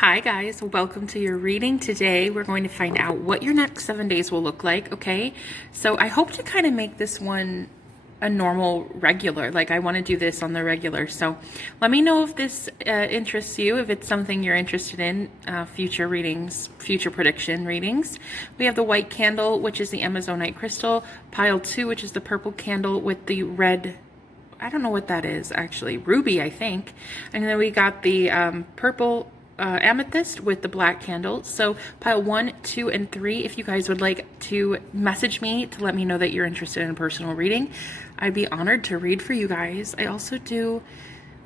Hi guys, welcome to your reading. Today we're going to find out what your next 7 days will look like, okay? So I hope to kind of make this one a normal regular, like I want to do this on the regular. So let me know if this interests you, if it's something you're interested in, future readings, future prediction readings. We have the white candle, which is the Amazonite crystal, pile 2, which is the purple candle with the red, I don't know what that is actually, ruby I think. And then we got the purple amethyst with the black candle. So pile 1, 2, and 3, if you guys would like to message me to let me know that you're interested in a personal reading, I'd be honored to read for you guys. I also do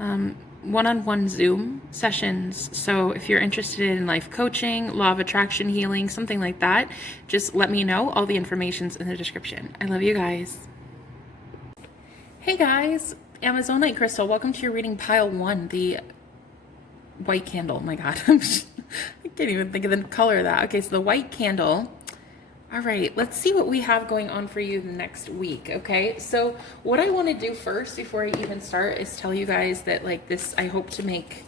one-on-one Zoom sessions. So if you're interested in life coaching, law of attraction healing, something like that, just let me know. All the information's in the description. I love you guys. Hey guys, Amazonite crystal, welcome to your reading pile 1, the white candle. Oh my god, I can't even think of the color of that. Okay, so the white candle. All right, let's see what we have going on for you next week. Okay, so what I want to do first before I even start is tell you guys that like this, I hope to make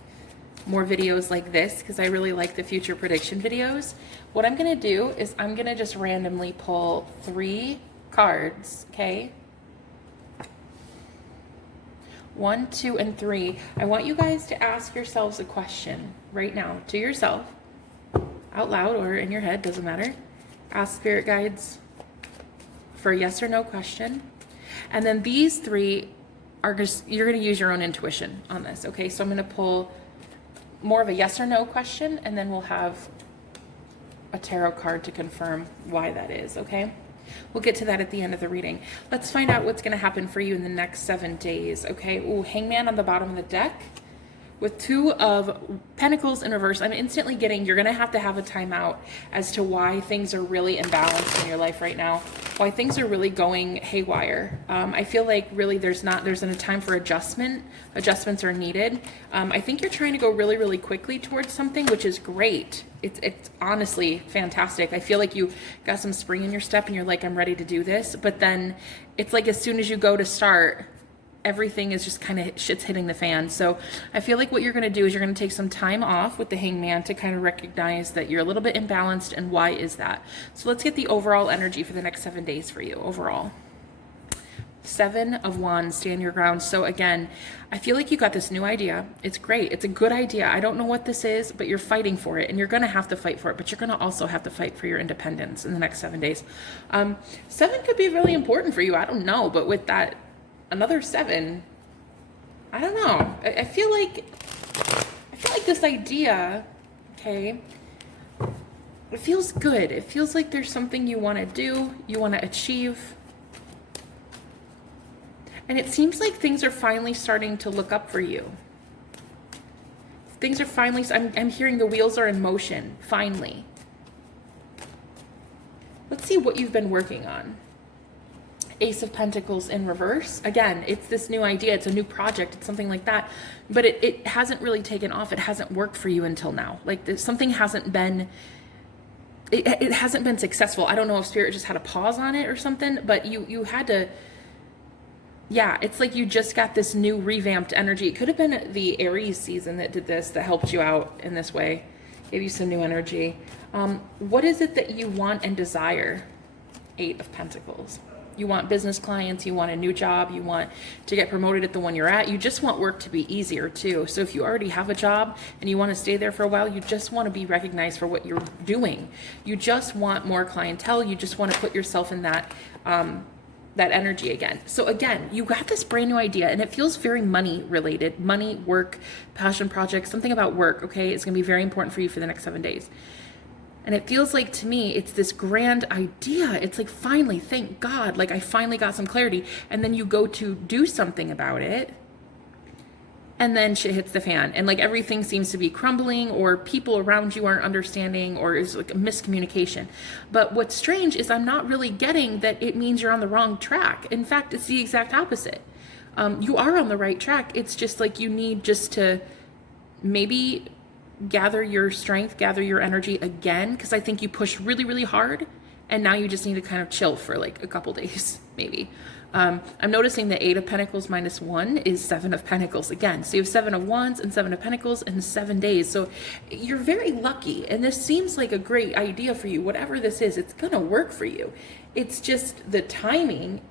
more videos like this because I really like the future prediction videos. What I'm gonna do is I'm gonna just randomly pull 3 cards, okay? 1, 2, and 3. I want you guys to ask yourselves a question right now to yourself, out loud or in your head, doesn't matter. Ask spirit guides for a yes or no question. And then these 3 are just, you're going to use your own intuition on this, okay? So I'm going to pull more of a yes or no question, and then we'll have a tarot card to confirm why that is, okay? We'll get to that at the end of the reading. Let's find out what's going to happen for you in the next 7 days, okay? Ooh, Hangman on the bottom of the deck with 2 of Pentacles in reverse. I'm instantly getting you're going to have a timeout as to why things are really imbalanced in your life right now, why things are really going haywire. I feel like really there's a time for adjustment. Adjustments are needed. I think you're trying to go really, really quickly towards something, which is great. It's honestly fantastic. I feel like you got some spring in your step and you're like, I'm ready to do this. But then it's like as soon as you go to start, everything is just kind of shit's hitting the fan. So I feel like what you're going to do is you're going to take some time off with the Hangman to kind of recognize that you're a little bit imbalanced and why is that. So let's get the overall energy for the next 7 days for you overall. 7 of Wands, stand your ground. So again, I feel like you got this new idea. It's great. It's a good idea. I don't know what this is, but you're fighting for it and you're going to have to fight for it, but you're going to also have to fight for your independence in the next 7 days. 7 could be really important for you. I don't know, but with that, another 7, I don't know. I feel like this idea, okay, it feels good. It feels like there's something you want to do, you want to achieve. And it seems like things are finally starting to look up for you. Things are finally, I'm hearing the wheels are in motion, finally. Let's see what you've been working on. Ace of Pentacles in reverse. Again, it's this new idea. It's a new project. It's something like that. But it hasn't really taken off. It hasn't worked for you until now. Like something hasn't been, it hasn't been successful. I don't know if Spirit just had a pause on it or something, but you had to, yeah, it's like you just got this new revamped energy. It could have been the Aries season that did this, that helped you out in this way, gave you some new energy. What is it that you want and desire? 8 of Pentacles. You want business clients, you want a new job, you want to get promoted at the one you're at. You just want work to be easier too. So if you already have a job and you want to stay there for a while, you just want to be recognized for what you're doing. You just want more clientele. You just want to put yourself in that energy again. So again, you got this brand new idea and it feels very money related, money, work, passion project, something about work. Okay. It's going to be very important for you for the next 7 days. And it feels like to me, it's this grand idea. It's like, finally, thank God, like I finally got some clarity. And then you go to do something about it. And then shit hits the fan. And like everything seems to be crumbling, or people around you aren't understanding, or is like a miscommunication. But what's strange is I'm not really getting that it means you're on the wrong track. In fact, it's the exact opposite. You are on the right track. It's just like you need just to maybe gather your strength, gather your energy again, because I think you pushed really, really hard and now you just need to kind of chill for like a couple days, maybe. I'm noticing the 8 of Pentacles minus 1 is 7 of Pentacles again. So you have 7 of Wands and 7 of Pentacles in 7 days. So you're very lucky. And this seems like a great idea for you. Whatever this is, it's going to work for you. It's just the timing.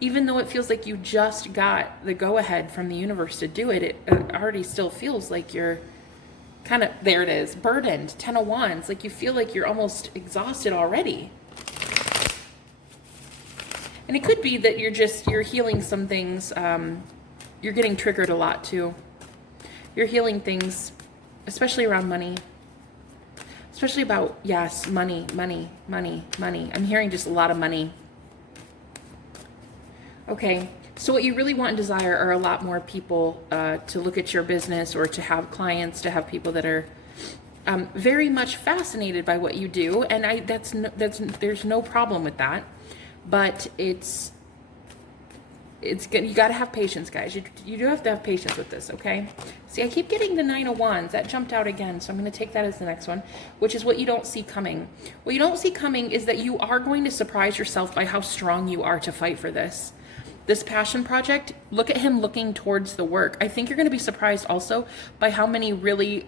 Even though it feels like you just got the go-ahead from the universe to do it, it already still feels like you're kind of, there it is, burdened, 10 of Wands. Like you feel like you're almost exhausted already. And it could be that you're healing some things. You're getting triggered a lot too. You're healing things, especially around money. Especially about, yes, money. I'm hearing just a lot of money. Okay, so what you really want and desire are a lot more people to look at your business, or to have clients, to have people that are very much fascinated by what you do. And there's no problem with that. But it's good. You got to have patience, guys. You do have to have patience with this, okay? See, I keep getting the 9 of Wands. That jumped out again, so I'm going to take that as the next one, which is what you don't see coming. What you don't see coming is that you are going to surprise yourself by how strong you are to fight for this. This passion project, look at him looking towards the work. I think you're going to be surprised also by how many really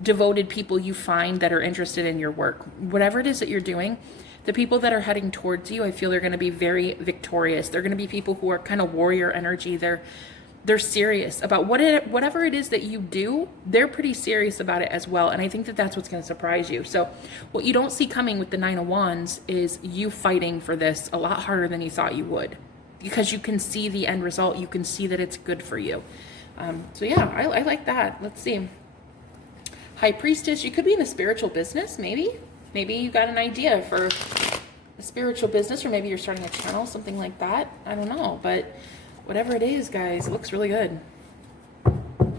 devoted people you find that are interested in your work. Whatever it is that you're doing, the people that are heading towards you, I feel they're going to be very victorious. They're going to be people who are kind of warrior energy. They're serious about whatever it is that you do. They're pretty serious about it as well. And I think that that's what's going to surprise you. So what you don't see coming with the 9 of Wands is you fighting for this a lot harder than you thought you would, because you can see the end result. You can see that it's good for you. So yeah, I like that. Let's see. High Priestess, you could be in a spiritual business, maybe. Maybe you got an idea for a spiritual business, or maybe you're starting a channel, something like that. I don't know, but whatever it is, guys, it looks really good. All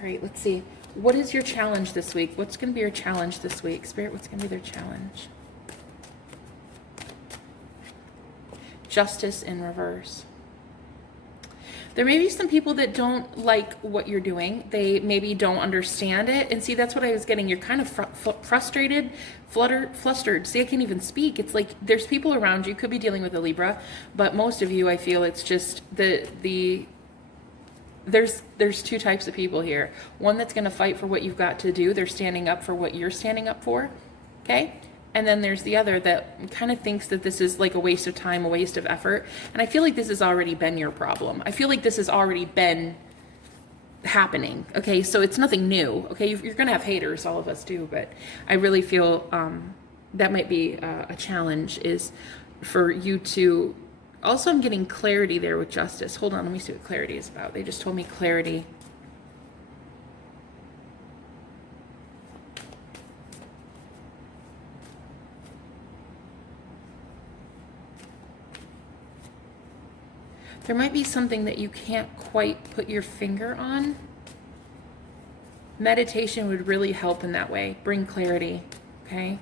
right, let's see. What is your challenge this week? What's going to be your challenge this week? Spirit, what's going to be their challenge? Justice in reverse. There may be some people that don't like what you're doing. They maybe don't understand it. And see, that's what I was getting. You're kind of frustrated, flustered. See, I can't even speak. It's like there's people around you. Could be dealing with a Libra, but most of you, I feel it's just there's 2 types of people here. One that's going to fight for what you've got to do. They're standing up for what you're standing up for. Okay? And then there's the other that kind of thinks that this is like a waste of time, a waste of effort. And I feel like this has already been your problem. I feel like this has already been happening. Okay, so it's nothing new. Okay, you're going to have haters, all of us do. But I really feel that might be a challenge, is for you to... Also, I'm getting clarity there with justice. Hold on, let me see what clarity is about. They just told me clarity. There might be something that you can't quite put your finger on. Meditation would really help in that way. Bring clarity, okay?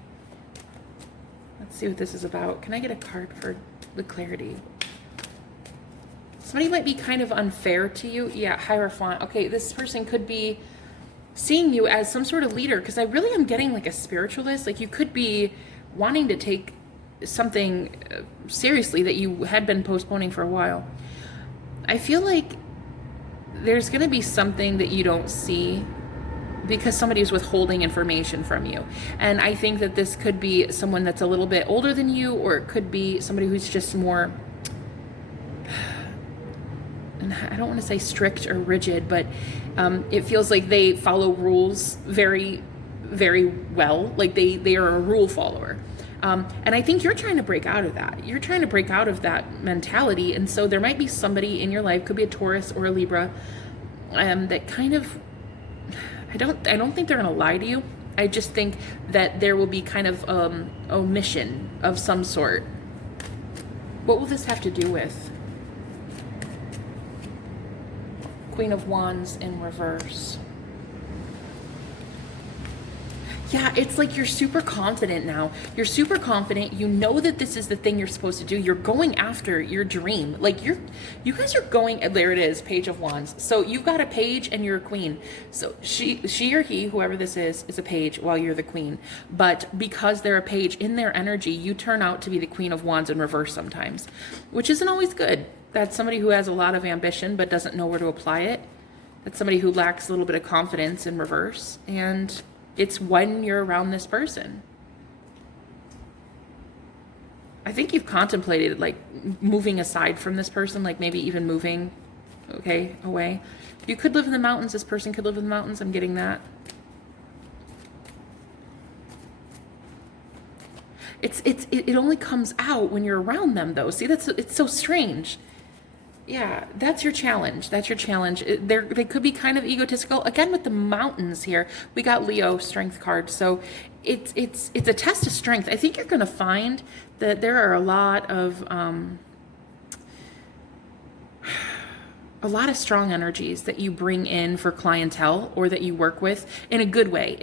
Let's see what this is about. Can I get a card for the clarity? Somebody might be kind of unfair to you. Yeah, Hierophant. Okay, this person could be seeing you as some sort of leader, because I really am getting like a spiritualist. Like you could be wanting to take something seriously that you had been postponing for a while. I feel like there's going to be something that you don't see because somebody is withholding information from you. And I think that this could be someone that's a little bit older than you, or it could be somebody who's just more, and I don't want to say strict or rigid, but it feels like they follow rules very, very well. Like they are a rule follower. And I think you're trying to break out of that. You're trying to break out of that mentality. And so there might be somebody in your life, could be a Taurus or a Libra, that kind of, I don't think they're going to lie to you. I just think that there will be kind of omission of some sort. What will this have to do with? Queen of Wands in reverse. Yeah, it's like you're super confident now. You're super confident. You know that this is the thing you're supposed to do. You're going after your dream. Like you guys are going, there it is, Page of Wands. So you've got a page and you're a queen. So she or he, whoever this is a page while you're the queen. But because they're a page, in their energy, you turn out to be the Queen of Wands in reverse sometimes, which isn't always good. That's somebody who has a lot of ambition but doesn't know where to apply it. That's somebody who lacks a little bit of confidence in reverse. And it's when you're around this person. I think you've contemplated like moving aside from this person, like maybe even moving, okay, away. You could live in the mountains. This person could live in the mountains. I'm getting that. It only comes out when you're around them though. See, it's so strange. Yeah, that's your challenge. That's your challenge. They could be kind of egotistical. Again, with the mountains here, we got Leo strength card. So it's a test of strength. I think you're going to find that there are a lot of strong energies that you bring in for clientele or that you work with in a good way,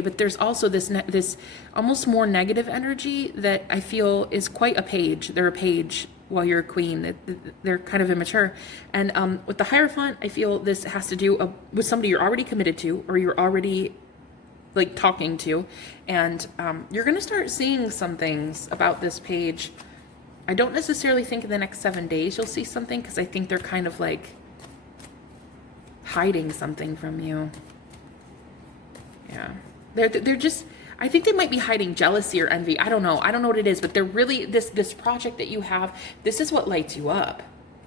But there's also this almost more negative energy that I feel is quite a page. They're a page while you're a queen. They're kind of immature. And with the Hierophant, I feel this has to do with somebody you're already committed to or you're already like talking to. And you're going to start seeing some things about this page. I don't necessarily think in the next 7 days you'll see something, because I think they're kind of like hiding something from you. Yeah. They're just, I think they might be hiding jealousy or envy. I don't know what it is, but they're really, this project that you have, this is what lights you up.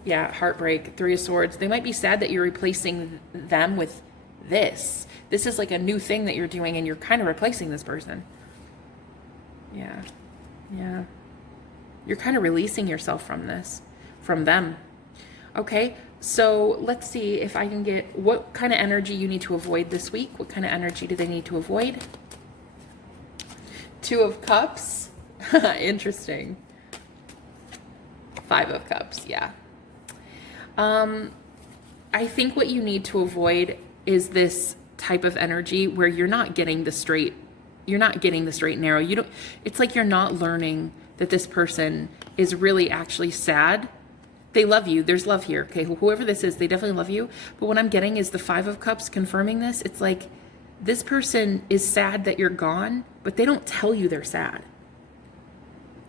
Yeah, heartbreak, Three of Swords. They might be sad that you're replacing them with this. This is like a new thing that you're doing and you're kind of replacing this person. Yeah. Yeah. You're kind of releasing yourself from them. Okay, so let's see if I can get what kind of energy you need to avoid this week. What kind of energy do they need to avoid? Two of Cups. Interesting. Five of Cups, yeah. I think what you need to avoid is this type of energy where you're not getting the straight and narrow. It's like you're not learning that this person is really actually sad. They love you. There's love here. Okay, whoever this is, they definitely love you. But what I'm getting is the Five of Cups confirming this. It's like this person is sad that you're gone, but they don't tell you they're sad.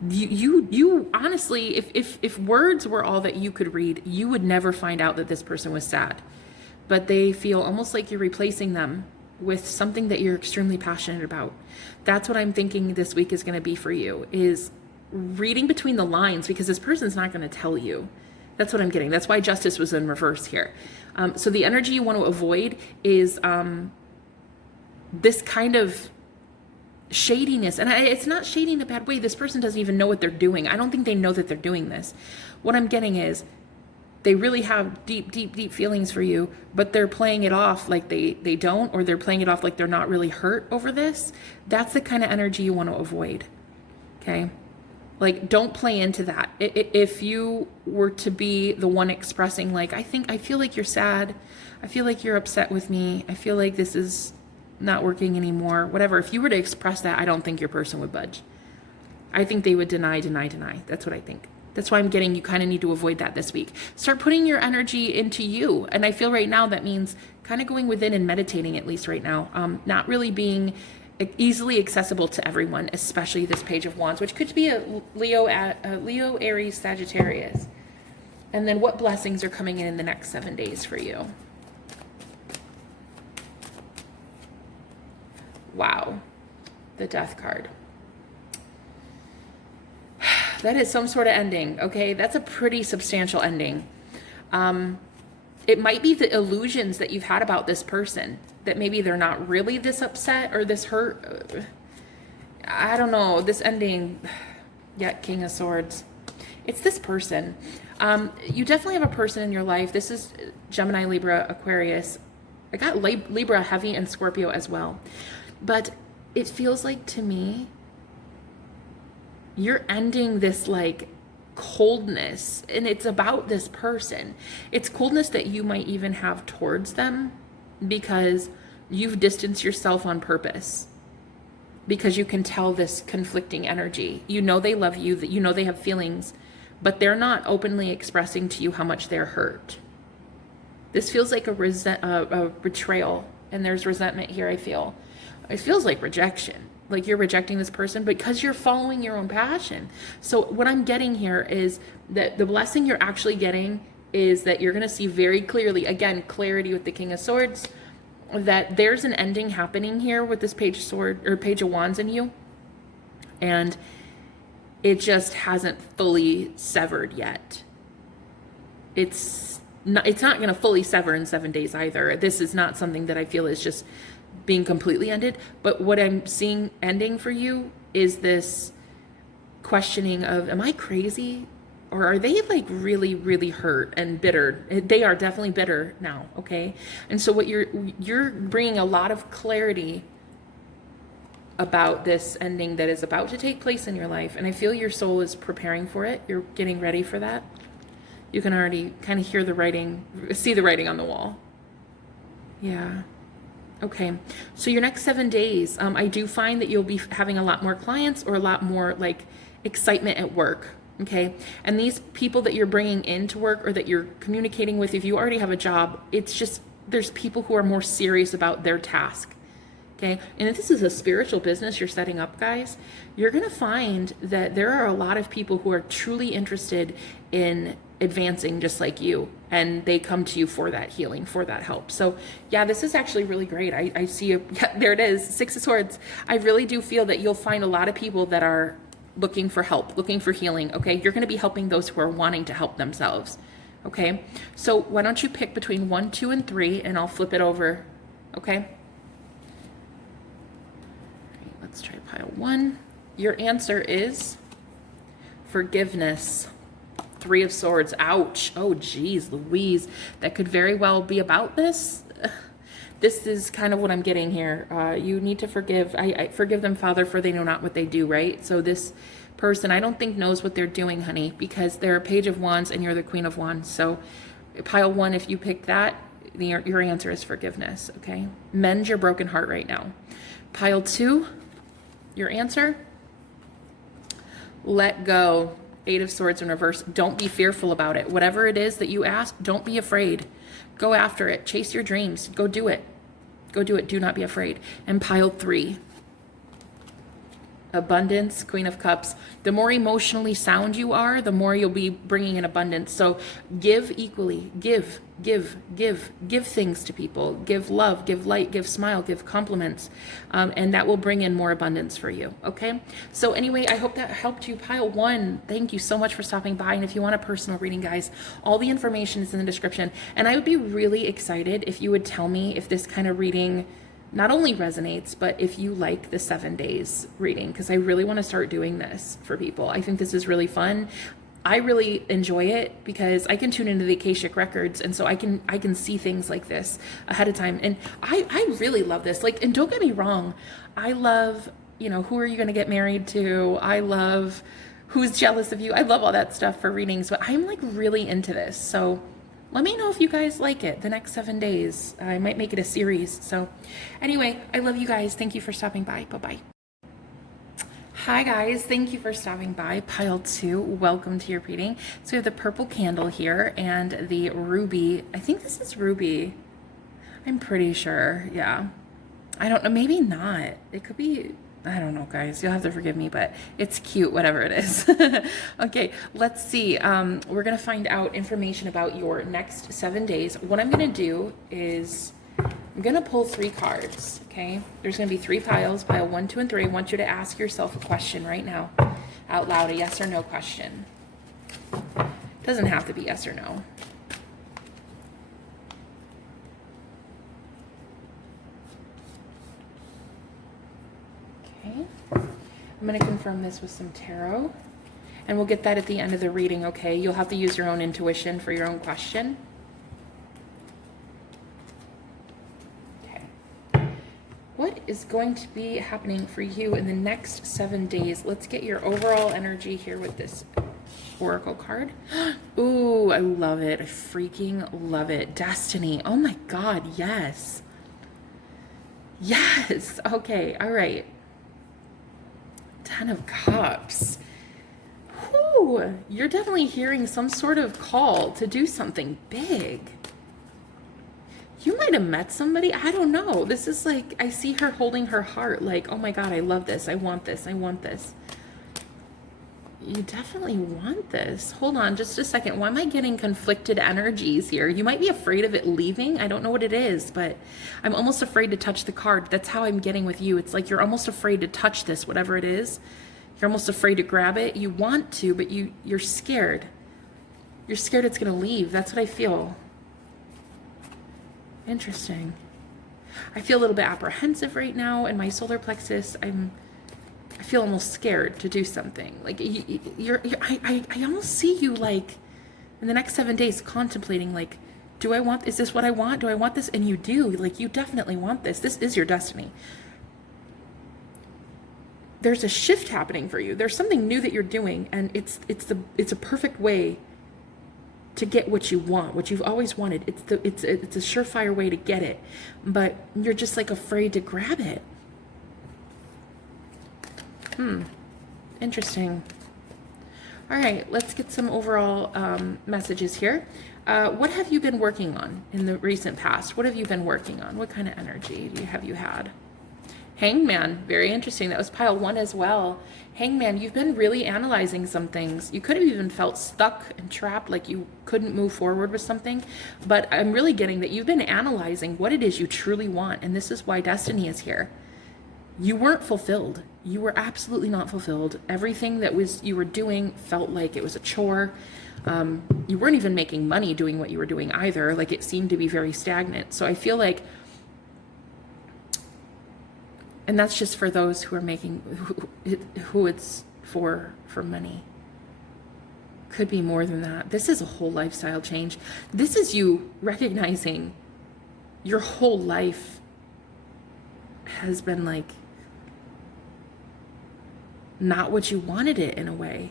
You honestly, if words were all that you could read, you would never find out that this person was sad. But they feel almost like you're replacing them with something that you're extremely passionate about. That's what I'm thinking this week is going to be for you, is reading between the lines, because this person's not going to tell you. That's what I'm getting. That's why Justice was in reverse here. So the energy you want to avoid is this kind of shadiness. And it's not shady in a bad way. This person doesn't even know what they're doing. I don't think they know that they're doing this. What I'm getting is they really have deep feelings for you, but they're playing it off like they don't, or they're playing it off like they're not really hurt over this. That's the kind of energy you want to avoid. Okay? Like, don't play into that. If you were to be the one expressing, like, I feel like you're sad. I feel like you're upset with me. I feel like this is not working anymore. Whatever. If you were to express that, I don't think your person would budge. I think they would deny. That's what I think. That's why I'm getting you kind of need to avoid that this week. Start putting your energy into you. And I feel right now that means kind of going within and meditating, at least right now. Not really being easily accessible to everyone, especially this Page of Wands, which could be a Leo, Aries, Sagittarius. And then what blessings are coming in the next 7 days for you? Wow. The Death card. That is some sort of ending, okay? That's a pretty substantial ending. It might be the illusions that you've had about this person, that maybe they're not really this upset or this hurt. I don't know. This ending, yeah, King of Swords. It's this person. You definitely have a person in your life. This is Gemini, Libra, Aquarius. I got Libra, heavy, and Scorpio as well. But it feels like to me, you're ending this like coldness, and it's about this person. It's coldness that you might even have towards them because you've distanced yourself on purpose. because you can tell this conflicting energy. You know they love you, that you know they have feelings, but they're not openly expressing to you how much they're hurt. This feels like a betrayal, and there's resentment here, I feel. It feels like rejection, like you're rejecting this person because you're following your own passion. So what I'm getting here is that the blessing you're actually getting is that you're going to see very clearly, again, clarity with the King of Swords, that there's an ending happening here with this Page of Swords or Page of Wands in you. And it just hasn't fully severed yet. It's not going to fully sever in 7 days either. This is not something that I feel is just being completely ended. But what I'm seeing ending for you is this questioning of, am I crazy? Or are they like really, really hurt and bitter? They are definitely bitter now, okay? And so what you're bringing a lot of clarity about this ending that is about to take place in your life. And I feel your soul is preparing for it. You're getting ready for that. You can already kind of hear the writing, see the writing on the wall. Yeah. Okay. So your next 7 days, I do find that you'll be having a lot more clients or a lot more like excitement at work. Okay. And these people that you're bringing into work or that you're communicating with, if you already have a job, it's just, there's people who are more serious about their task. Okay. And if this is a spiritual business you're setting up, guys, you're going to find that there are a lot of people who are truly interested in advancing just like you. And they come to you for that healing, for that help. So yeah, this is actually really great. I see you. Yeah, there it is. 6 of Swords. I really do feel that you'll find a lot of people that are looking for help, looking for healing. Okay. You're going to be helping those who are wanting to help themselves. Okay. So why don't you pick between 1, 2, and 3, and I'll flip it over. Okay. Let's try pile 1. Your answer is forgiveness. 3 of Swords. Ouch. Oh, geez, Louise. That could very well be about this. This is kind of what I'm getting here. You need to forgive. I forgive them, Father, for they know not what they do, right? So this person, I don't think knows what they're doing, honey, because they're a Page of Wands and you're the Queen of Wands. So pile 1, if you pick that, your answer is forgiveness, okay? Mend your broken heart right now. Pile 2, your answer, let go. 8 of Swords in reverse. Don't be fearful about it. Whatever it is that you ask, don't be afraid. Go after it. Chase your dreams. Go do it. Go do it. Do not be afraid. And pile 3. Abundance, Queen of Cups. The more emotionally sound you are, the more you'll be bringing in abundance. So give equally. Give things to people. Give love, give light, give smile, give compliments. And that will bring in more abundance for you. Okay. So anyway, I hope that helped you. Pile 1. Thank you so much for stopping by. And if you want a personal reading, guys, all the information is in the description. And I would be really excited if you would tell me if this kind of reading not only resonates, but if you like the 7 days reading, because I really want to start doing this for people. I think this is really fun. I really enjoy it because I can tune into the Akashic records, and so I can see things like this ahead of time. And I really love this. Like, and don't get me wrong, I love, who are you going to get married to? I love who's jealous of you. I love all that stuff for readings, but I'm like really into this. So let me know if you guys like it the next 7 days. I might make it a series. So anyway, I love you guys. Thank you for stopping by. Bye-bye. Hi guys, thank you for stopping by. Pile 2, welcome to your reading. So we have the purple candle here and the ruby. I think this is ruby. I'm pretty sure. Yeah. I don't know. Maybe not. It could be. I don't know, guys. You'll have to forgive me, but it's cute, whatever it is. Okay, let's see. We're going to find out information about your next 7 days. What I'm going to do is I'm going to pull 3 cards, okay? There's going to be 3 piles, pile 1, 2, and 3. I want you to ask yourself a question right now out loud, a yes or no question. Doesn't have to be yes or no. Okay, I'm going to confirm this with some tarot, and we'll get that at the end of the reading, okay? You'll have to use your own intuition for your own question. Okay. What is going to be happening for you in the next 7 days? Let's get your overall energy here with this oracle card. Ooh, I love it. I freaking love it. Destiny. Oh my God, yes. Yes. Okay, all right. Ten of Cups. Whew, you're definitely hearing some sort of call to do something big. You might have met somebody. I don't know. This is like, I see her holding her heart like, oh my God, I love this. I want this. I want this. You definitely want this. Hold on just a second. Why am I getting conflicted energies here? You might be afraid of it leaving. I don't know what it is, but I'm almost afraid to touch the card. That's how I'm getting with you. It's like you're almost afraid to touch this, whatever it is. You're almost afraid to grab it. You want to, but you're scared. You're scared it's going to leave. That's what I feel. Interesting. I feel a little bit apprehensive right now in my solar plexus. I feel almost scared to do something. Like I almost see you like in the next 7 days contemplating like, is this what I want? Do I want this? And you do, like, you definitely want this. This is your destiny. There's a shift happening for you. There's something new that you're doing, and it's a perfect way to get what you want, what you've always wanted. It's a surefire way to get it, but you're just like afraid to grab it. Interesting. All right, let's get some overall messages here. What have you been working on in the recent past? What have you been working on? What kind of energy have you had? Hangman, very interesting. That was pile 1 as well. Hangman, you've been really analyzing some things. You could have even felt stuck and trapped, like you couldn't move forward with something. But I'm really getting that you've been analyzing what it is you truly want. And this is why destiny is here. You weren't fulfilled. You were absolutely not fulfilled. Everything that you were doing felt like it was a chore. You weren't even making money doing what you were doing either. Like, it seemed to be very stagnant. So I feel like, and that's just for those who are making, who it's for money. Could be more than that. This is a whole lifestyle change. This is you recognizing your whole life has been like not what you wanted it in a way.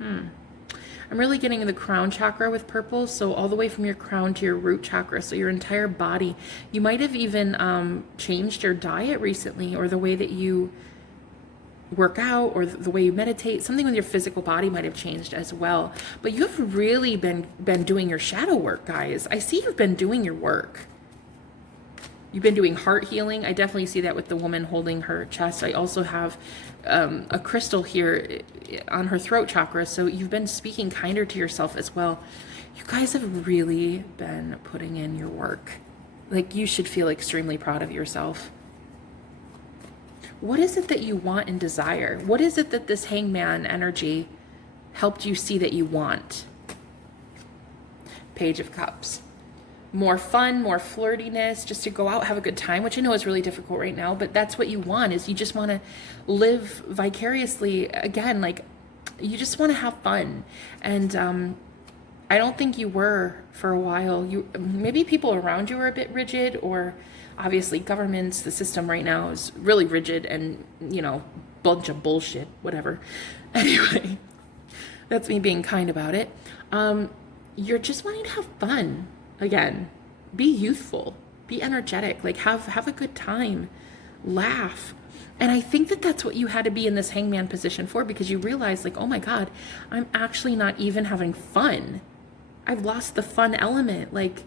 I'm really getting the crown chakra with purple, so all the way from your crown to your root chakra, so your entire body. You might have even changed your diet recently, or the way that you work out, or the way you meditate. Something with your physical body might have changed as well. But you've really been doing your shadow work, guys. I see you've been doing your work. You've been doing heart healing. I definitely see that with the woman holding her chest. I also have a crystal here on her throat chakra. So you've been speaking kinder to yourself as well. You guys have really been putting in your work. Like, you should feel extremely proud of yourself. What is it that you want and desire? What is it that this hangman energy helped you see that you want? Page of Cups. More fun, more flirtiness, just to go out, have a good time, which I know is really difficult right now, but that's what you want, is you just want to live vicariously again. Like, you just want to have fun. And I don't think you were for a while. Maybe people around you are a bit rigid, or obviously governments, the system right now is really rigid and, bunch of bullshit, whatever. Anyway, that's me being kind about it. You're just wanting to have fun. Again, be youthful, be energetic, like have a good time, laugh. And I think that that's what you had to be in this hangman position for, because you realize, like, oh my God, I'm actually not even having fun. I've lost the fun element. Like,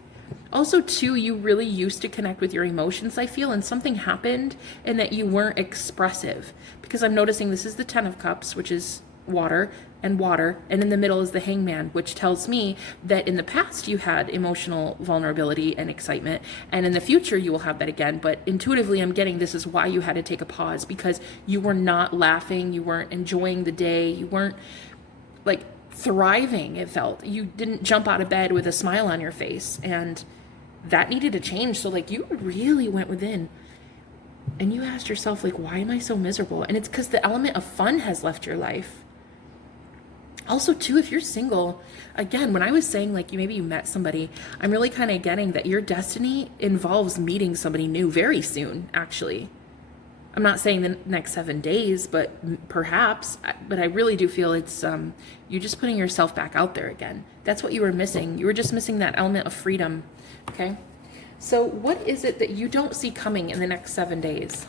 also too, you really used to connect with your emotions, I feel, and something happened in that you weren't expressive, because I'm noticing this is the 10 of Cups, which is water, and in the middle is the hangman, which tells me that in the past you had emotional vulnerability and excitement, and in the future you will have that again. But intuitively, I'm getting this is why you had to take a pause, because you were not laughing, you weren't enjoying the day, you weren't like thriving. It felt you didn't jump out of bed with a smile on your face, and that needed to change. So like, you really went within and you asked yourself, like, why am I so miserable? And it's because the element of fun has left your life. Also, too, if you're single, again, when I was saying, like, maybe you met somebody, I'm really kind of getting that your destiny involves meeting somebody new very soon, actually. I'm not saying the next 7 days, but perhaps, but I really do feel it's, you're just putting yourself back out there again. That's what you were missing. You were just missing that element of freedom, okay? So what is it that you don't see coming in the next 7 days?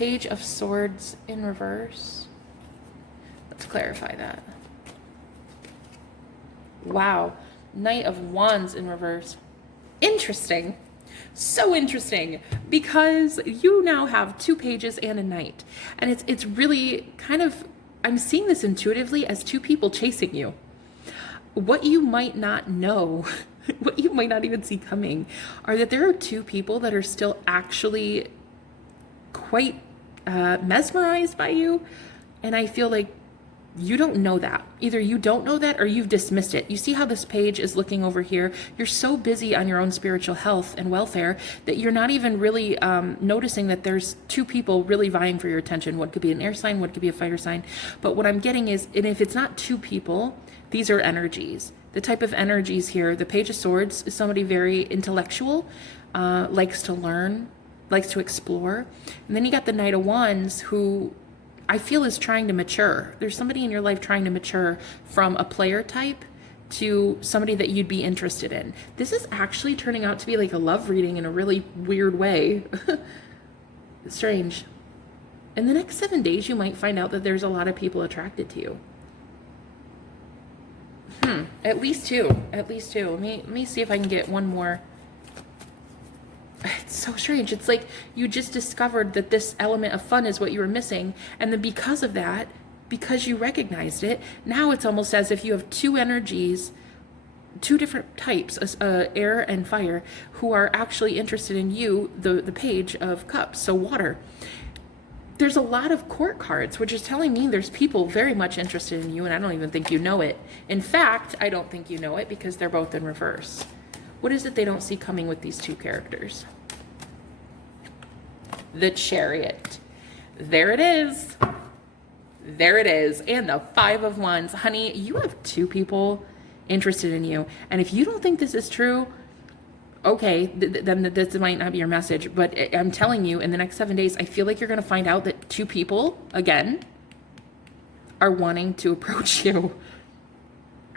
Page of Swords in reverse. Let's clarify that. Wow. Knight of Wands in reverse. Interesting. So interesting, because you now have 2 pages and a knight. And it's really kind of, I'm seeing this intuitively as 2 people chasing you. What you might not know, what you might not even see coming, are that there are 2 people that are still actually quite mesmerized by you. And I feel like you don't know that. Either you don't know that or you've dismissed it. You see how this page is looking over here? You're so busy on your own spiritual health and welfare that you're not even really noticing that there's 2 people really vying for your attention. One could be an air sign, one could be a fire sign. But what I'm getting is, and if it's not 2 people, these are energies. The type of energies here, the Page of Swords is somebody very intellectual, likes to learn, likes to explore. And then you got the Knight of Wands, who I feel is trying to mature. There's somebody in your life trying to mature from a player type to somebody that you'd be interested in. This is actually turning out to be like a love reading in a really weird way. Strange. In the next 7 days, you might find out that there's a lot of people attracted to you. At least 2. At least 2. Let me see if I can get one more. It's so strange. It's like you just discovered that this element of fun is what you were missing. And then because of that, because you recognized it, now it's almost as if you have 2 energies, 2 different types, air and fire, who are actually interested in you, the Page of Cups, so water. There's a lot of court cards, which is telling me there's people very much interested in you, and I don't even think you know it. In fact, I don't think you know it because they're both in reverse. What is it they don't see coming with these 2 characters? The Chariot. There it is. There it is. And the 5 of Wands. Honey, you have 2 people interested in you. And if you don't think this is true, okay, then this might not be your message. But I'm telling you, in the next 7 days, I feel like you're going to find out that 2 people, again, are wanting to approach you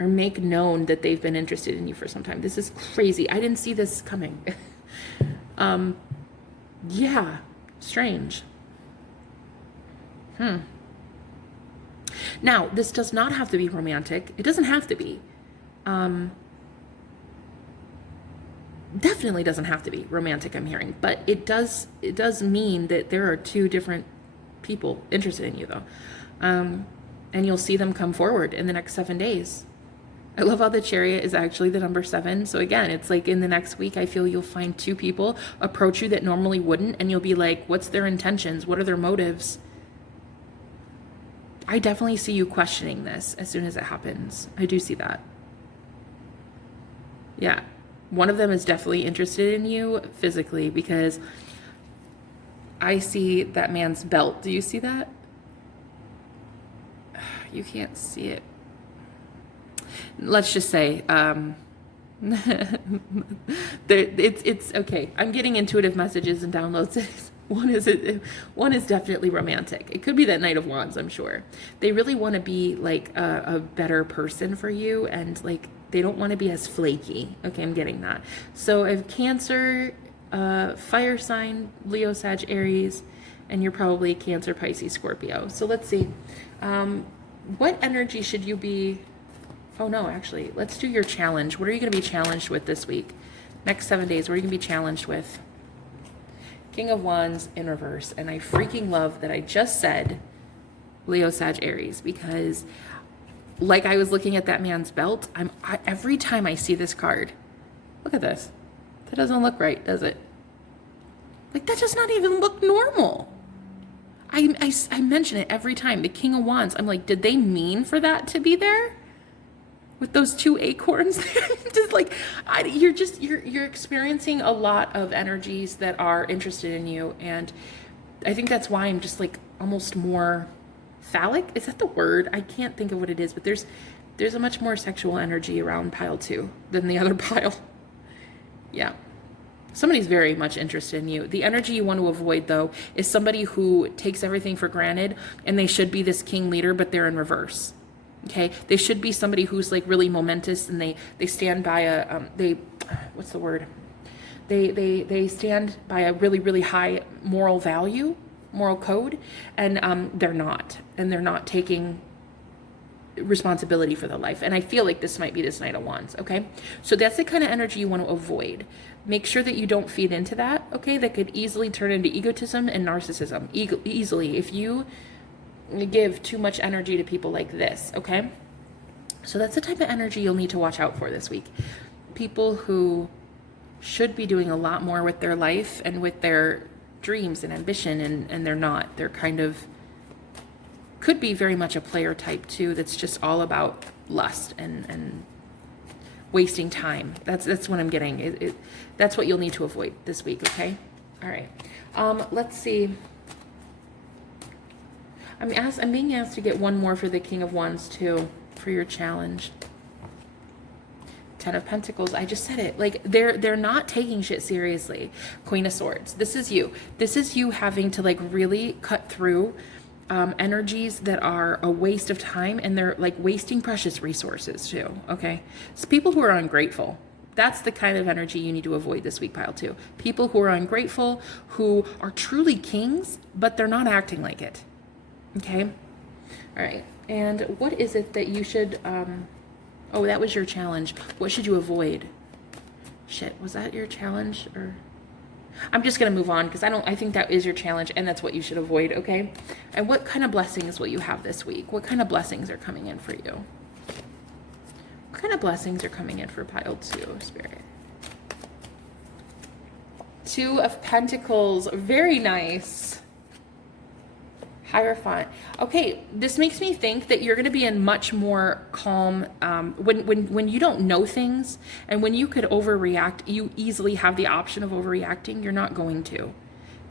or make known that they've been interested in you for some time. This is crazy. I didn't see this coming. Yeah, strange. Now, this does not have to be romantic. It doesn't have to be. Definitely doesn't have to be romantic, I'm hearing. But it does mean that there are 2 different people interested in you, though. And you'll see them come forward in the next 7 days. I love how the Chariot is actually the number 7. So again, it's like in the next week, I feel you'll find 2 people approach you that normally wouldn't. And you'll be like, what's their intentions? What are their motives? I definitely see you questioning this as soon as it happens. I do see that. Yeah. One of them is definitely interested in you physically because I see that man's belt. Do you see that? You can't see it. Let's just say, it's okay. I'm getting intuitive messages and downloads. One is definitely romantic. It could be that Knight of Wands, I'm sure. They really want to be like a better person for you, and like they don't want to be as flaky. Okay, I'm getting that. So I have Cancer, fire sign, Leo, Sag, Aries, and you're probably Cancer, Pisces, Scorpio. So let's see. What energy should you be? Oh no, actually, let's do your challenge. What are you going to be challenged with this week? Next 7 days, what are you going to be challenged with? King of Wands in reverse. And I freaking love that I just said Leo, Sag, Aries, because like I was looking at that man's belt, every time I see this card, look at this. That doesn't look right, does it? Like, that does not even look normal. I mention it every time. The King of Wands. I'm like, did they mean for that to be there? With those 2 acorns there? Just like, you're experiencing a lot of energies that are interested in you. And I think that's why I'm just like almost more phallic. Is that the word? I can't think of what it is, but there's a much more sexual energy around pile 2 than the other pile. Yeah. Somebody's very much interested in you. The energy you want to avoid, though, is somebody who takes everything for granted, and they should be this king leader, but they're in reverse. Okay? They should be somebody who's like really momentous, and they stand by a what's the word? They stand by a really, really high moral value, moral code, and they're not taking responsibility for their life. And I feel like this might be this Knight of Wands. Okay, so that's the kind of energy you want to avoid. Make sure that you don't feed into that. Okay, that could easily turn into egotism and narcissism easily if you give too much energy to people like this. Okay, so that's the type of energy you'll need to watch out for this week. People who should be doing a lot more with their life and with their dreams and ambition, and they're not. They're kind of, could be very much a player type too, that's just all about lust and wasting time. That's what I'm getting. That's what you'll need to avoid this week, okay? All right. Let's see. I'm being asked to get one more for the King of Wands too, for your challenge. 10 of Pentacles, I just said it. Like, they're not taking shit seriously. Queen of Swords, this is you. This is you having to like really cut through energies that are a waste of time, and they're like wasting precious resources too, okay? So people who are ungrateful, that's the kind of energy you need to avoid this week, pile 2. People who are ungrateful, who are truly kings, but they're not acting like it, okay? All right, and what is it that you should, oh, that was your challenge. What should you avoid? Shit, was that your challenge? Or I'm just going to move on because I think that is your challenge, and that's what you should avoid, okay? And what kind of blessings will you have this week? What kind of blessings are coming in for you? What kind of blessings are coming in for pile 2, Spirit? 2 of Pentacles, very nice. Hierophant. Okay, this makes me think that you're going to be in much more calm when you don't know things, and when you could overreact, you easily have the option of overreacting. You're not going to.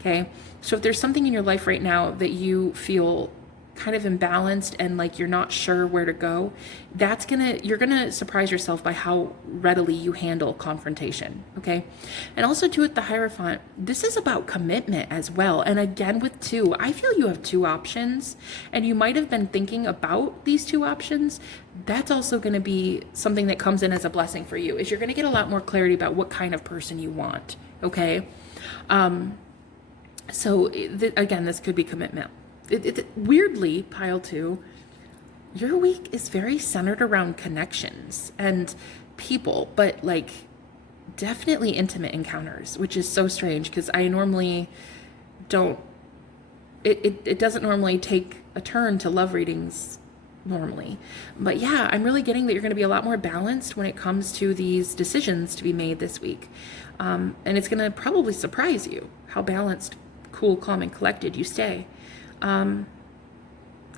Okay, so if there's something in your life right now that you feel kind of imbalanced and like you're not sure where to go, you're gonna surprise yourself by how readily you handle confrontation, okay? And also too, with the Hierophant, this is about commitment as well. And again, with 2, I feel you have 2 options, and you might have been thinking about these 2 options. That's also gonna be something that comes in as a blessing for you, is you're gonna get a lot more clarity about what kind of person you want, okay? So again, this could be commitment. Weirdly, pile 2, your week is very centered around connections and people, but like definitely intimate encounters, which is so strange because I normally don't, it doesn't normally take a turn to love readings normally. But yeah, I'm really getting that you're going to be a lot more balanced when it comes to these decisions to be made this week. And it's going to probably surprise you how balanced, cool, calm, and collected you stay.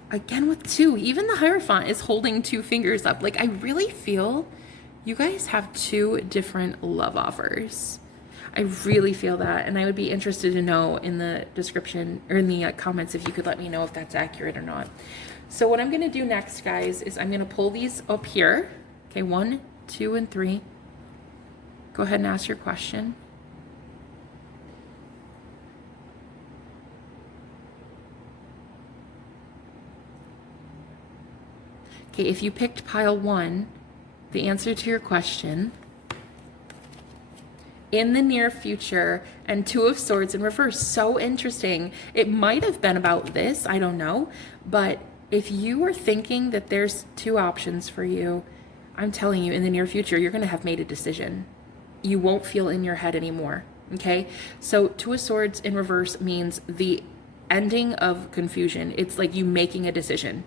Again with 2, even the Hierophant is holding 2 fingers up. Like, I really feel you guys have 2 different love offers. I really feel that, and I would be interested to know in the description or in the comments if you could let me know if that's accurate or not. So what I'm going to do next, guys, is I'm going to pull these up here. Okay, 1, 2, and 3. Go ahead and ask your question. Okay, if you picked pile 1, the answer to your question, in the near future, and 2 of Swords in reverse. So interesting. It might have been about this, I don't know. But if you were thinking that there's 2 options for you, I'm telling you, in the near future, you're going to have made a decision. You won't feel in your head anymore, okay? So 2 of Swords in reverse means the ending of confusion. It's like you making a decision.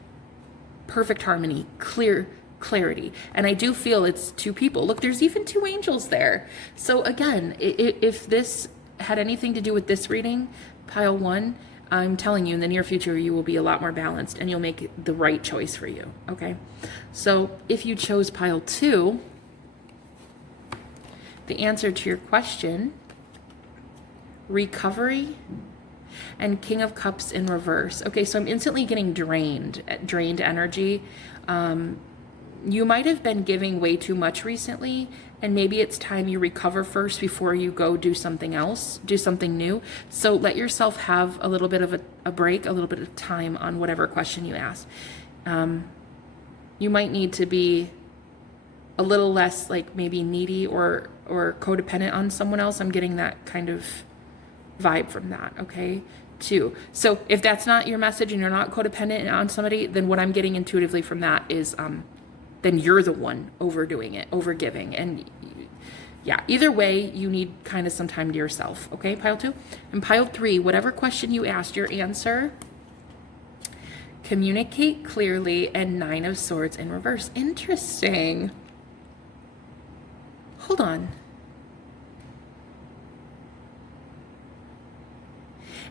Perfect harmony, clarity. And I do feel it's 2 people. Look, there's even 2 angels there. So again, if this had anything to do with this reading, pile 1, I'm telling you, in the near future, you will be a lot more balanced and you'll make the right choice for you, okay? So if you chose pile 2, the answer to your question, recovery, and King of Cups in reverse. Okay, so I'm instantly getting drained energy. You might have been giving way too much recently, and maybe it's time you recover first before you go do something else, do something new. So let yourself have a little bit of a break, a little bit of time on whatever question you ask. You might need to be a little less like maybe needy or codependent on someone else. I'm getting that kind of vibe from that, okay? too. So if that's not your message and you're not codependent on somebody, then what I'm getting intuitively from that is then you're the one overdoing it, overgiving. And yeah, either way, you need kind of some time to yourself. Okay, pile 2. And pile 3, whatever question you asked, your answer, communicate clearly, and 9 of Swords in reverse. Interesting. Hold on.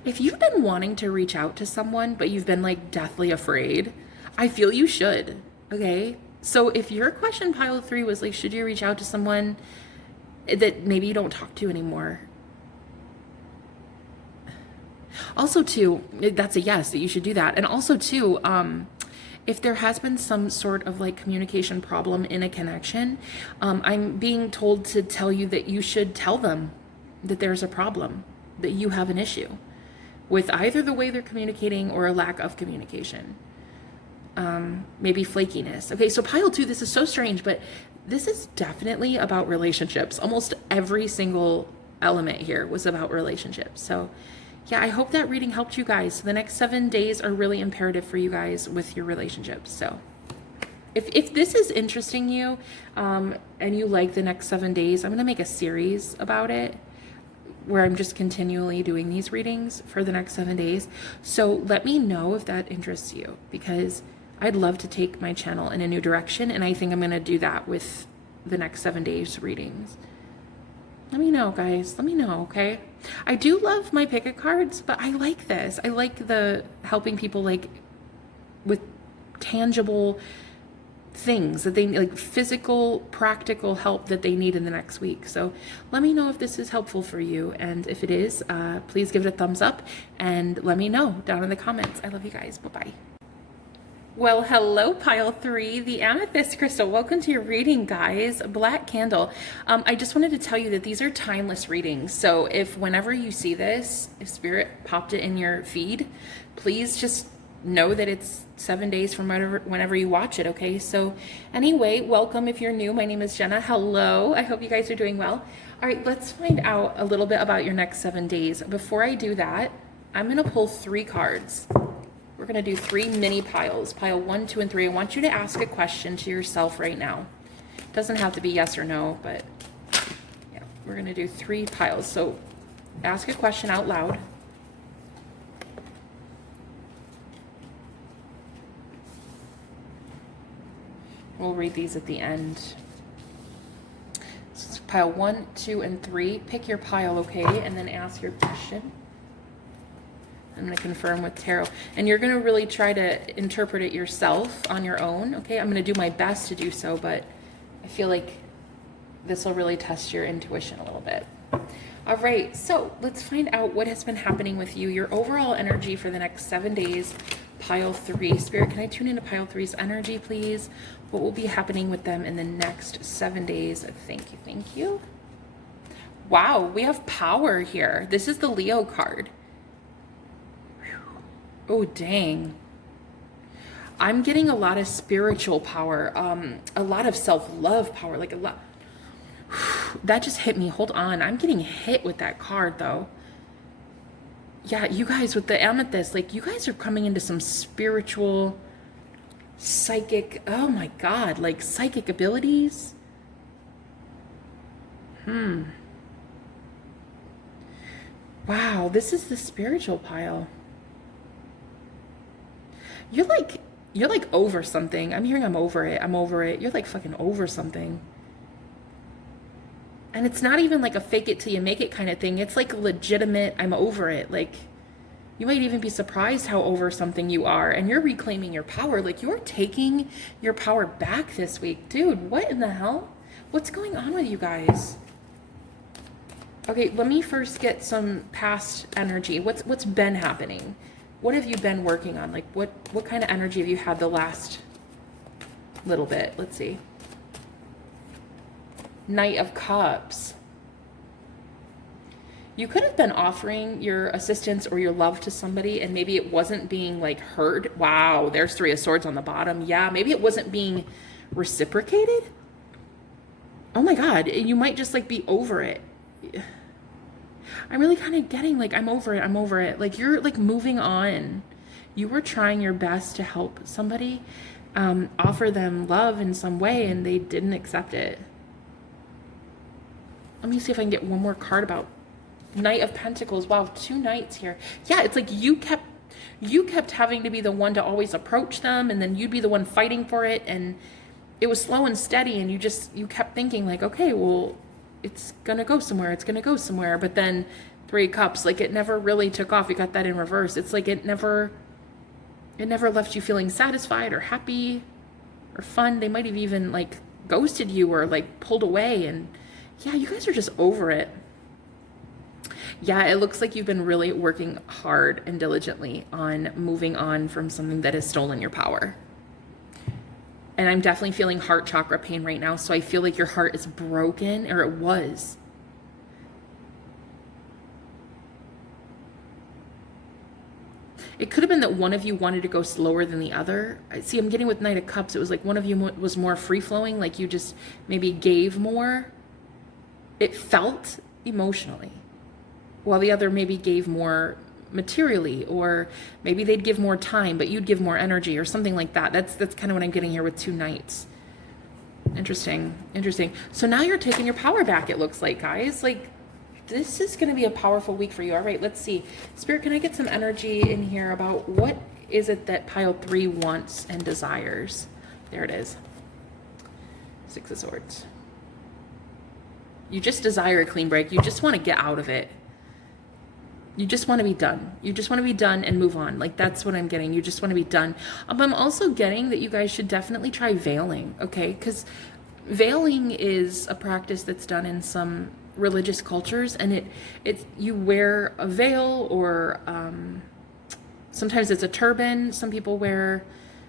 If you've been wanting to reach out to someone, but you've been like deathly afraid, I feel you should, okay? So if your question, pile 3, was like, should you reach out to someone that maybe you don't talk to anymore? Also too, that's a yes, that you should do that. And also too, if there has been some sort of like communication problem in a connection, I'm being told to tell you that you should tell them that there's a problem, that you have an issue with either the way they're communicating or a lack of communication. Maybe flakiness. Okay, so pile 2, this is so strange, but this is definitely about relationships. Almost every single element here was about relationships. So yeah, I hope that reading helped you guys. The next 7 days are really imperative for you guys with your relationships. So if this is interesting you, and you like the next 7 days, I'm going to make a series about it where I'm just continually doing these readings for the next 7 days. So let me know if that interests you, because I'd love to take my channel in a new direction. And I think I'm going to do that with the next 7 days readings. Let me know, guys. Let me know, okay? I do love my pick a cards, but I like this. I like the helping people like with tangible things that they like, physical, practical help that they need in the next week. So let me know if this is helpful for you. And if it is, please give it a thumbs up and let me know down in the comments. I love you guys. Bye-bye. Well, hello, pile 3, the amethyst crystal. Welcome to your reading, guys. Black candle. I just wanted to tell you that these are timeless readings. So if whenever you see this, if Spirit popped it in your feed, please just know that it's 7 days from whenever you watch it, okay? So anyway, welcome if you're new. My name is Jenna. Hello. I hope you guys are doing well. All right, let's find out a little bit about your next 7 days. Before I do that, I'm going to pull 3 cards. We're going to do 3 mini piles, pile 1, 2, and 3. I want you to ask a question to yourself right now. It doesn't have to be yes or no, but yeah, we're going to do 3 piles. So ask a question out loud. We'll read these at the end. So pile 1, 2, and 3. Pick your pile, okay? And then ask your question. I'm going to confirm with tarot. And you're going to really try to interpret it yourself on your own, okay? I'm going to do my best to do so, but I feel like this will really test your intuition a little bit. All right, so let's find out what has been happening with you, your overall energy for the next 7 days. Pile 3. Spirit, can I tune into pile 3's energy, please? What will be happening with them in the next 7 days? Thank you, thank you. Wow, we have power here. This is the Leo card. Oh, dang. I'm getting a lot of spiritual power, a lot of self-love power, like a lot. That just hit me. Hold on. I'm getting hit with that card, though. Yeah, you guys with the amethyst, like you guys are coming into some spiritual, psychic, oh my God, like psychic abilities. Wow, this is the spiritual pile. You're like over something. I'm hearing I'm over it. I'm over it. You're like fucking over something. And it's not even like a fake it till you make it kind of thing. It's like a legitimate, I'm over it. Like you might even be surprised how over something you are, and you're reclaiming your power. Like you're taking your power back this week. Dude, what in the hell? What's going on with you guys? Okay, let me first get some past energy. What's been happening? What have you been working on? Like what kind of energy have you had the last little bit? Let's see. Knight of Cups. You could have been offering your assistance or your love to somebody, and maybe it wasn't being like heard. Wow, there's 3 of Swords on the bottom. Yeah, maybe it wasn't being reciprocated. Oh my God, you might just like be over it. I'm really kind of getting like, I'm over it. Like you're like moving on. You were trying your best to help somebody, offer them love in some way, and they didn't accept it. Let me see if I can get one more card about Knight of Pentacles. Wow, 2 knights here. Yeah, it's like you kept having to be the one to always approach them, and then you'd be the one fighting for it, and it was slow and steady, and you kept thinking like, okay, well, it's gonna go somewhere, but then 3 cups, like it never really took off. You got that in reverse. It's like it never left you feeling satisfied or happy or fun. They might have even like ghosted you or like pulled away, and yeah, you guys are just over it. Yeah, it looks like you've been really working hard and diligently on moving on from something that has stolen your power. And I'm definitely feeling heart chakra pain right now. So I feel like your heart is broken, or it was. It could have been that one of you wanted to go slower than the other. See, I'm getting with Knight of Cups. It was like one of you was more free-flowing, like you just maybe gave more. It felt emotionally, while the other maybe gave more materially, or maybe they'd give more time, but you'd give more energy or something like that. That's kind of what I'm getting here with 2 knights. Interesting. So now you're taking your power back, it looks like, guys. Like, this is going to be a powerful week for you. All right, let's see. Spirit, can I get some energy in here about what is it that pile 3 wants and desires? There it is. 6 of Swords. You just desire a clean break. You just want to get out of it. You just want to be done. You just want to be done and move on. Like, that's what I'm getting. You just want to be done. I'm also getting that you guys should definitely try veiling, okay? Because veiling is a practice that's done in some religious cultures, and you wear a veil, or sometimes it's a turban. Some people wear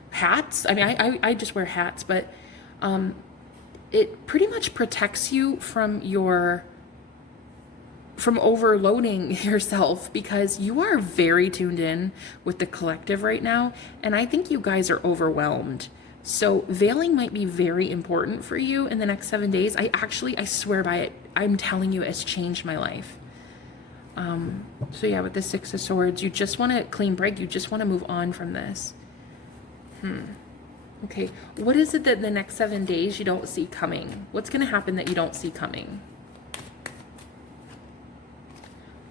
hats. I mean, I just wear hats, but it pretty much protects you from overloading yourself, because you are very tuned in with the collective right now, and I think you guys are overwhelmed. So veiling might be very important for you in the next 7 days. I swear by it. I'm telling you, it's changed my life. So yeah, with the 6 of Swords, you just want a clean break. You just want to move on from this. Okay, what is it that in the next 7 days you don't see coming? What's going to happen that you don't see coming?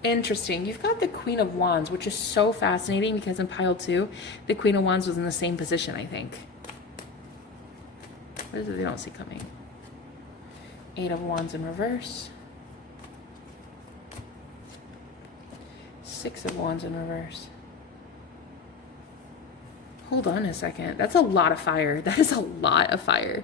Interesting. You've got the Queen of Wands, which is so fascinating, because in pile 2, the Queen of Wands was in the same position, I think. What is it they don't see coming? 8 of Wands in reverse. 6 of Wands in reverse. Hold on a second. That's a lot of fire. That is a lot of fire.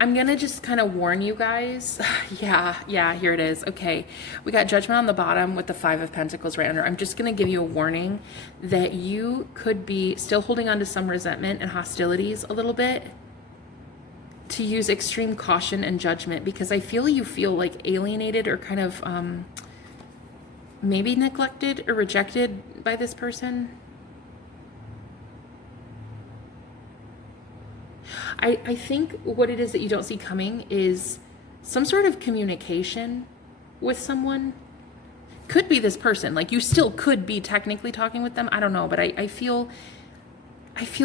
I'm going to just kind of warn you guys. Yeah, here it is. Okay, we got Judgment on the bottom with the 5 of Pentacles right under. I'm just going to give you a warning that you could be still holding on to some resentment and hostilities a little bit. To use extreme caution and judgment, because I feel you feel like alienated or kind of maybe neglected or rejected by this person. I think what it is that you don't see coming is some sort of communication with someone. Could be this person. Like, you still could be technically talking with them. I don't know, but I feel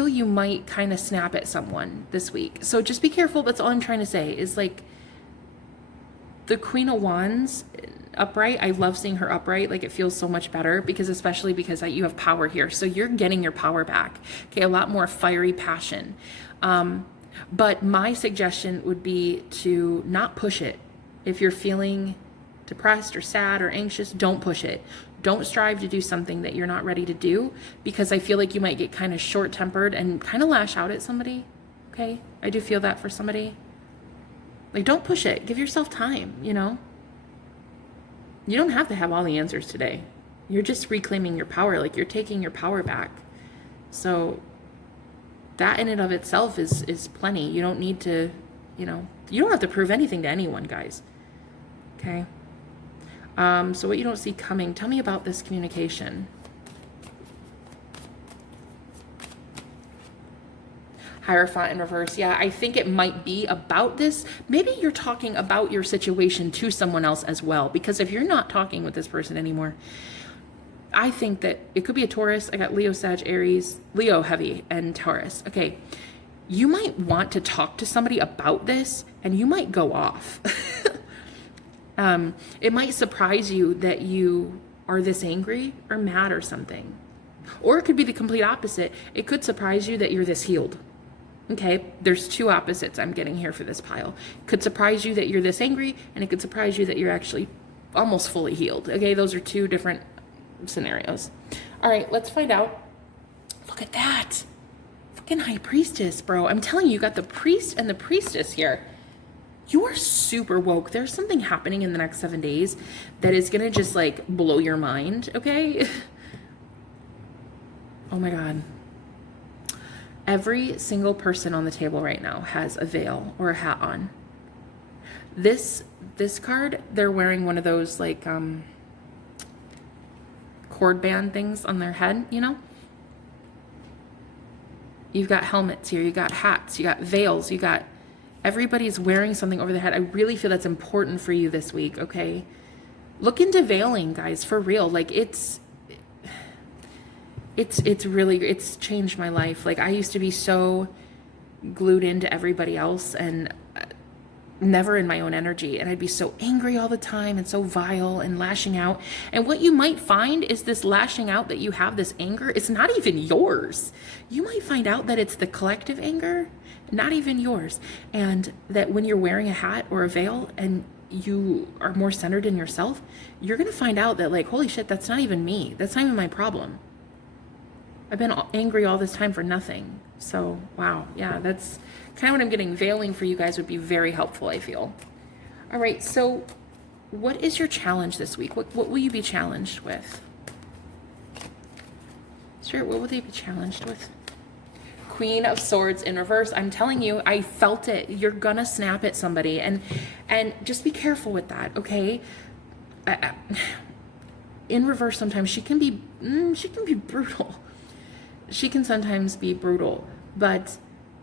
you might kind of snap at someone this week. So just be careful. That's all I'm trying to say, is like the Queen of Wands upright. I love seeing her upright. Like, it feels so much better, especially because you have power here. So you're getting your power back. Okay. A lot more fiery passion. But my suggestion would be to not push it. If you're feeling depressed or sad or anxious, don't push it. Don't strive to do something that you're not ready to do, because I feel like you might get kind of short-tempered and kind of lash out at somebody. Okay? I do feel that for somebody. Like, don't push it. Give yourself time, you know? You don't have to have all the answers today. You're just reclaiming your power. Like, you're taking your power back. So that in and of itself is plenty. You don't need to, you don't have to prove anything to anyone, guys. Okay? So what you don't see coming, tell me about this communication. Hierophant in reverse. Yeah, I think it might be about this. Maybe you're talking about your situation to someone else as well, because if you're not talking with this person anymore, I think that it could be a Taurus. I got Leo, Sag, Aries, Leo heavy, and Taurus. Okay, you might want to talk to somebody about this, and you might go off. It might surprise you that you are this angry or mad or something. Or it could be the complete opposite. It could surprise you that you're this healed. Okay, there's two opposites I'm getting here for this pile. It could surprise you that you're this angry, and it could surprise you that you're actually almost fully healed. Okay, those are two different scenarios. All right, let's find out. Look at that. Fucking High Priestess, bro. I'm telling you, you got the priest and the priestess here. You are super woke. There's something happening in the next 7 days that is going to just like blow your mind, okay? Oh my God. Every single person on the table right now has a veil or a hat on. This card, they're wearing one of those like cord band things on their head, you know? You've got helmets here, you got hats, you got veils, you got everybody's wearing something over their head. I really feel that's important for you this week, okay? Look into veiling, guys, for real. Like it's changed my life. Like I used to be so glued into everybody else and never in my own energy. And I'd be so angry all the time and so vile and lashing out. And what you might find is this lashing out that you have, this anger, it's not even yours. You might find out that it's the collective anger, not even yours. And that when you're wearing a hat or a veil and you are more centered in yourself, you're going to find out that like, holy shit, that's not even me. That's not even my problem. I've been angry all this time for nothing. So, wow. Yeah, that's kind of what I'm getting. Veiling for you guys would be very helpful, I feel. All right, so what is your challenge this week? What will you be challenged with? Spirit, what will they be challenged with? Queen of Swords in reverse. I'm telling you, I felt it. You're gonna snap at somebody, and just be careful with that, okay? In reverse, sometimes she can be brutal. She can sometimes be brutal, but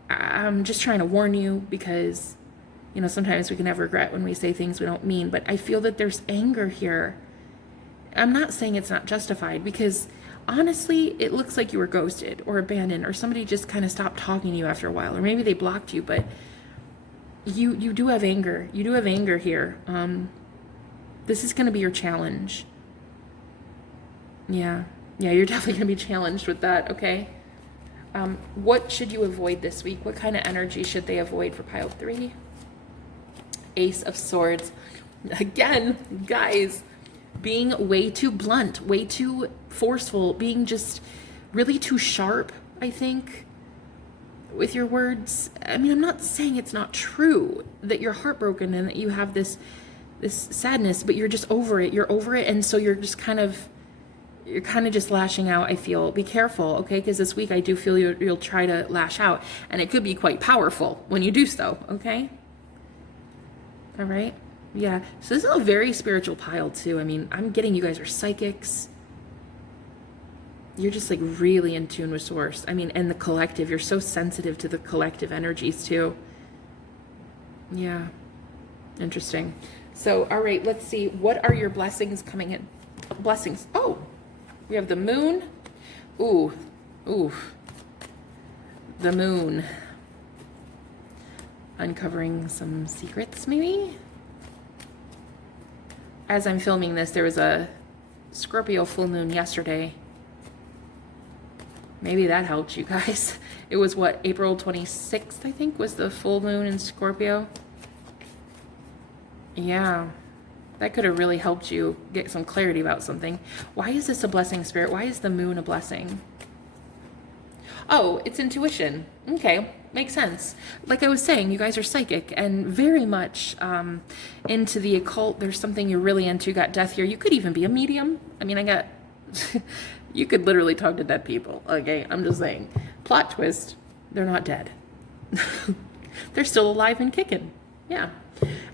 I'm just trying to warn you because, you know, sometimes we can have regret when we say things we don't mean, but I feel that there's anger here. I'm not saying it's not justified because honestly, it looks like you were ghosted or abandoned or somebody just kind of stopped talking to you after a while, or maybe they blocked you, but you do have anger. You do have anger here. This is going to be your challenge. Yeah, you're definitely going to be challenged with that, okay? What should you avoid this week? What kind of energy should they avoid for pile 3? Ace of Swords. Again, guys, being way too blunt, way too forceful, being just really too sharp, I think, with your words. I mean, I'm not saying it's not true that you're heartbroken and that you have this sadness, but you're just over it. You're over it, and so you're kind of just lashing out, I feel. Be careful, okay? Because this week I do feel you'll try to lash out, and it could be quite powerful when you do so, okay? All right? Yeah, so this is a very spiritual pile too. I mean, I'm getting you guys are psychics. You're just like really in tune with source. I mean, and the collective, you're so sensitive to the collective energies too. Yeah, interesting. So, all right, let's see. What are your blessings coming in? Blessings. Oh, we have the moon. Ooh. The moon. Uncovering some secrets, maybe? As I'm filming this, there was a Scorpio full moon yesterday. Maybe that helped you guys. It was what, April 26th, I think, was the full moon in Scorpio. Yeah, that could have really helped you get some clarity about something. Why is this a blessing, Spirit? Why is the moon a blessing? Oh, it's intuition. Okay, makes sense. Like I was saying, you guys are psychic and very much into the occult. There's something you're really into. You got death here. You could even be a medium. I mean, you could literally talk to dead people. Okay, I'm just saying. Plot twist, they're not dead. They're still alive and kicking. Yeah.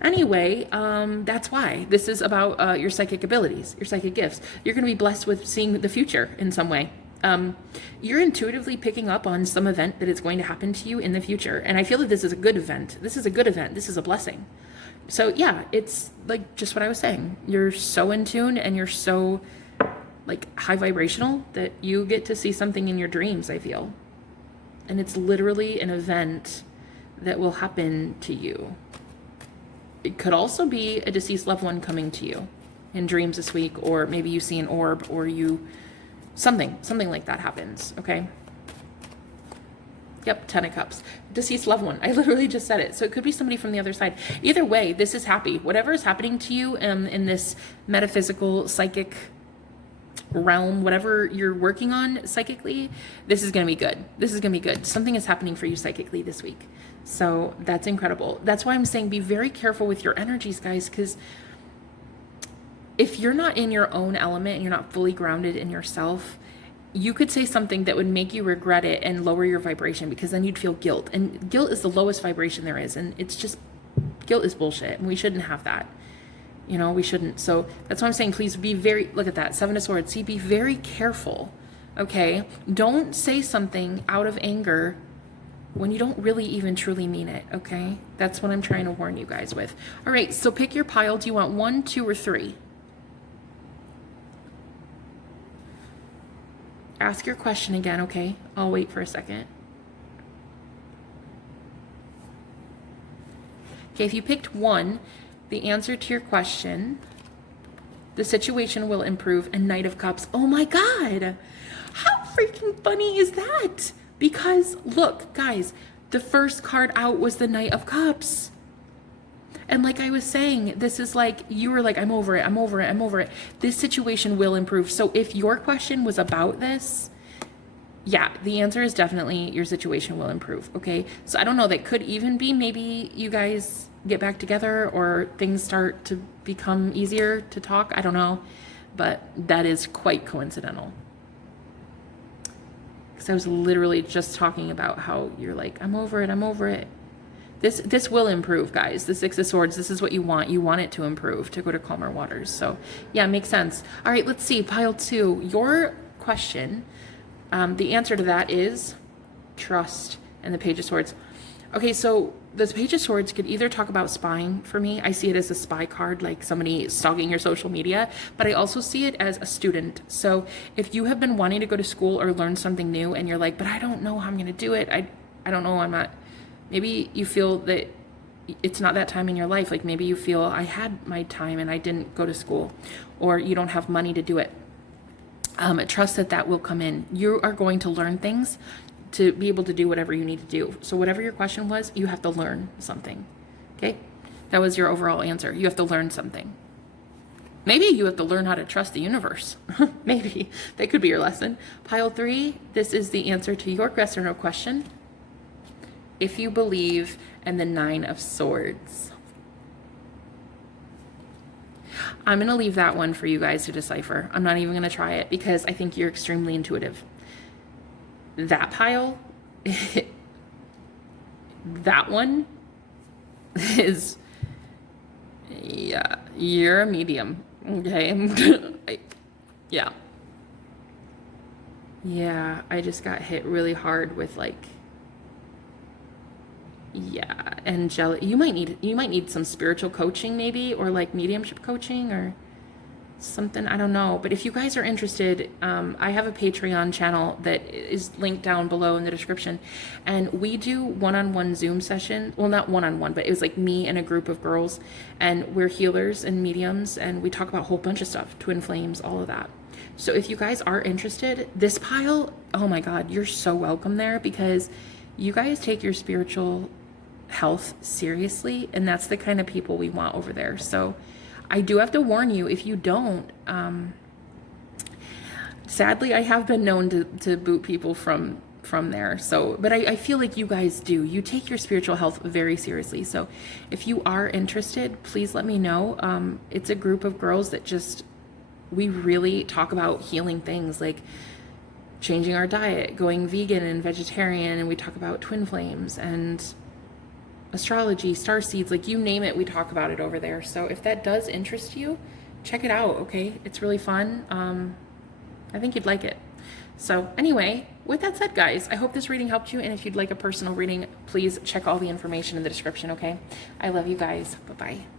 Anyway, that's why. This is about your psychic abilities, your psychic gifts. You're going to be blessed with seeing the future in some way. You're intuitively picking up on some event that is going to happen to you in the future. And I feel that this is a good event. This is a good event. This is a blessing. So yeah, it's like just what I was saying. You're so in tune and you're so like high vibrational that you get to see something in your dreams, I feel. And it's literally an event that will happen to you. It could also be a deceased loved one coming to you in dreams this week, or maybe you see an orb, or something like that happens, okay? Yep, 10 of Cups. Deceased loved one. I literally just said it. So it could be somebody from the other side. Either way, this is happy. Whatever is happening to you in this metaphysical, psychic realm, whatever you're working on psychically, this is going to be good. This is going to be good. Something is happening for you psychically this week. So that's incredible. That's why I'm saying be very careful with your energies, guys, because if you're not in your own element and you're not fully grounded in yourself, you could say something that would make you regret it and lower your vibration, because then you'd feel guilt. And guilt is the lowest vibration there is. And it's just, guilt is bullshit. And we shouldn't have that. You know, we shouldn't. So that's why I'm saying, please be very, look at that, 7 of Swords. See, be very careful, okay? Don't say something out of anger when you don't really even truly mean it, okay? That's what I'm trying to warn you guys with. All right, so pick your pile. Do you want 1, 2, or 3? Ask your question again, okay? I'll wait for a second. Okay, if you picked 1, the answer to your question, the situation will improve, and Knight of Cups. Oh my God, how freaking funny is that? Because look, guys, the first card out was the Knight of Cups. And like I was saying, this is like, you were like, I'm over it, I'm over it, I'm over it. This situation will improve. So if your question was about this, yeah, the answer is definitely your situation will improve, okay? So I don't know, that could even be maybe you guys get back together or things start to become easier to talk. I don't know, but that is quite coincidental. Because I was literally just talking about how you're like, I'm over it, I'm over it. This will improve, guys. The 6 of Swords, this is what you want. You want it to improve, to go to calmer waters. So yeah, makes sense. All right, let's see, pile 2. Your question, the answer to that is trust and the Page of Swords. Okay, so the Page of Swords could either talk about spying for me. I see it as a spy card, like somebody stalking your social media, but I also see it as a student. So if you have been wanting to go to school or learn something new and you're like, but I don't know how I'm going to do it. I don't know, I'm not. Maybe you feel that it's not that time in your life. Like maybe you feel I had my time and I didn't go to school, or you don't have money to do it. Trust that will come in. You are going to learn things to be able to do whatever you need to do. So whatever your question was, you have to learn something. Okay? That was your overall answer. You have to learn something. Maybe you have to learn how to trust the universe. Maybe. That could be your lesson. Pile 3, this is the answer to your yes or no question. If you believe, and the 9 of Swords. I'm going to leave that one for you guys to decipher. I'm not even going to try it because I think you're extremely intuitive. That pile, that one is, yeah, you're a medium, okay? Yeah. Yeah, I just got hit really hard with like, yeah, angelic. You might need some spiritual coaching maybe, or like mediumship coaching or something. I don't know. But if you guys are interested, I have a Patreon channel that is linked down below in the description, and we do one-on-one Zoom session. Well, not one-on-one, but it was like me and a group of girls, and we're healers and mediums, and we talk about a whole bunch of stuff, twin flames, all of that. So if you guys are interested, this pile, oh my God, you're so welcome there, because you guys take your spiritual health seriously, and that's the kind of people we want over there. So I do have to warn you, if you don't, sadly I have been known to boot people from there. So, but I feel like you guys do. You take your spiritual health very seriously. So if you are interested, please let me know. It's a group of girls that just, we really talk about healing things like changing our diet, going vegan and vegetarian, and we talk about twin flames and astrology, star seeds, like you name it, we talk about it over there. So if that does interest you, check it out, okay? It's really fun. I think you'd like it. So anyway, with that said, guys, I hope this reading helped you. And if you'd like a personal reading, please check all the information in the description, okay? I love you guys. Bye-bye.